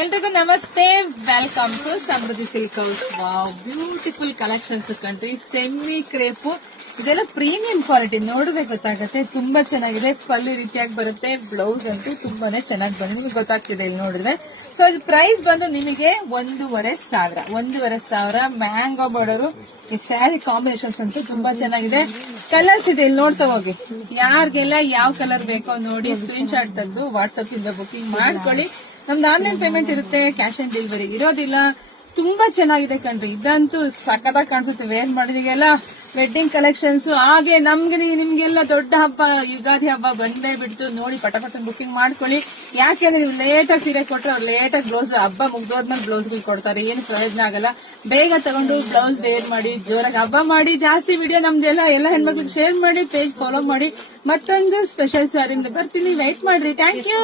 ಎಲ್ರಿಗೂ ನಮಸ್ತೆ, welcome to Samruddhi silk house. Wow, beautiful collections ಕಂಡ್ರಿ. ಸೆಮಿ ಕ್ರೇಪು ಇದೆಲ್ಲ ಪ್ರೀಮಿಯಂ ಕ್ವಾಲಿಟಿ, ನೋಡಿದ್ರೆ ಗೊತ್ತಾಗುತ್ತೆ. ತುಂಬಾ ಚೆನ್ನಾಗಿದೆ. ಪಲ್ಲು ರೀತಿಯಾಗಿ ಬರುತ್ತೆ. ಬ್ಲೌಸ್ ಅಂತೂ ತುಂಬಾನೇ ಚೆನ್ನಾಗಿ ಬಂದಿದೆ, ನಿಮ್ಗೆ ಗೊತ್ತಾಗ್ತಿದೆ ಇಲ್ಲಿ ನೋಡಿದ್ರೆ. ಸೊ ಇದು ಪ್ರೈಸ್ ಬಂದು ನಿಮಗೆ 1,500 ಮ್ಯಾಂಗೋ ಬಾರ್ಡರ್. ಈ ಸ್ಯಾರಿ ಕಾಂಬಿನೇಷನ್ಸ್ ಅಂತೂ ತುಂಬಾ ಚೆನ್ನಾಗಿದೆ. ಕಲರ್ಸ್ ಇದೆ, ಇಲ್ಲಿ ನೋಡ್ತಾ ಹೋಗಿ. ಯಾರಿಗೆಲ್ಲ ಯಾವ ಕಲರ್ ಬೇಕೋ ನೋಡಿ ಸ್ಕ್ರೀನ್ ಶಾಟ್ ತೆಗೆದು ವಾಟ್ಸ್ಆಪ್ ಇಂದ ಬುಕಿಂಗ್ ಮಾಡ್ಕೊಳ್ಳಿ. ನಮ್ದು ಆನ್ಲೈನ್ ಪೇಮೆಂಟ್ ಇರುತ್ತೆ, ಕ್ಯಾಶ್ ಆನ್ ಡೆಲಿವರಿ ಇರೋದಿಲ್ಲ. ತುಂಬಾ ಚೆನ್ನಾಗಿದೆ ಕಣ್ರಿ. ಇದಂತೂ ಸಖತ್ತಾಗಿ ಕಾಣಿಸುತ್ತೆ ವೇರ್ ಮಾಡಿದೀಗೆಲ್ಲ. ವೆಡ್ಡಿಂಗ್ ಕಲೆಕ್ಷನ್ಸ್, ಹಾಗೆ ನಿಮ್ಗೆಲ್ಲ ದೊಡ್ಡ ಹಬ್ಬ, ಯುಗಾದಿ ಹಬ್ಬ ಬಂದೇ ಬಿಡ್ತು. ನೋಡಿ ಪಟ ಬುಕಿಂಗ್ ಮಾಡ್ಕೊಳ್ಳಿ. ಯಾಕೆಂದ್ರೆ ನೀವು ಲೇಟಾಗಿ ಸೀರೆ ಕೊಟ್ರೆ ಅವ್ರು ಲೇಟಾಗಿ ಬ್ಲೌಸ್, ಹಬ್ಬ ಮುಗ್ದೋದ್ಮೇಲೆ ಬ್ಲೌಸ್ಗಳು ಕೊಡ್ತಾರೆ, ಏನು ಪ್ರಯೋಜನ ಆಗಲ್ಲ. ಬೇಗ ತಗೊಂಡು ಬ್ಲೌಸ್ ವೇರ್ ಮಾಡಿ ಜೋರಾಗಿ ಹಬ್ಬ ಮಾಡಿ. ಜಾಸ್ತಿ ವಿಡಿಯೋ ನಮ್ದೆಲ್ಲ ಎಲ್ಲ ಹೆಣ್ಮಕ್ಳಿಗೆ ಶೇರ್ ಮಾಡಿ, ಪೇಜ್ ಫಾಲೋ ಮಾಡಿ. ಮತ್ತೊಂದು ಸ್ಪೆಷಲ್ ಸಾರಿ ಬರ್ತೀನಿ, ವೈಟ್ ಮಾಡ್ರಿ. Thank you.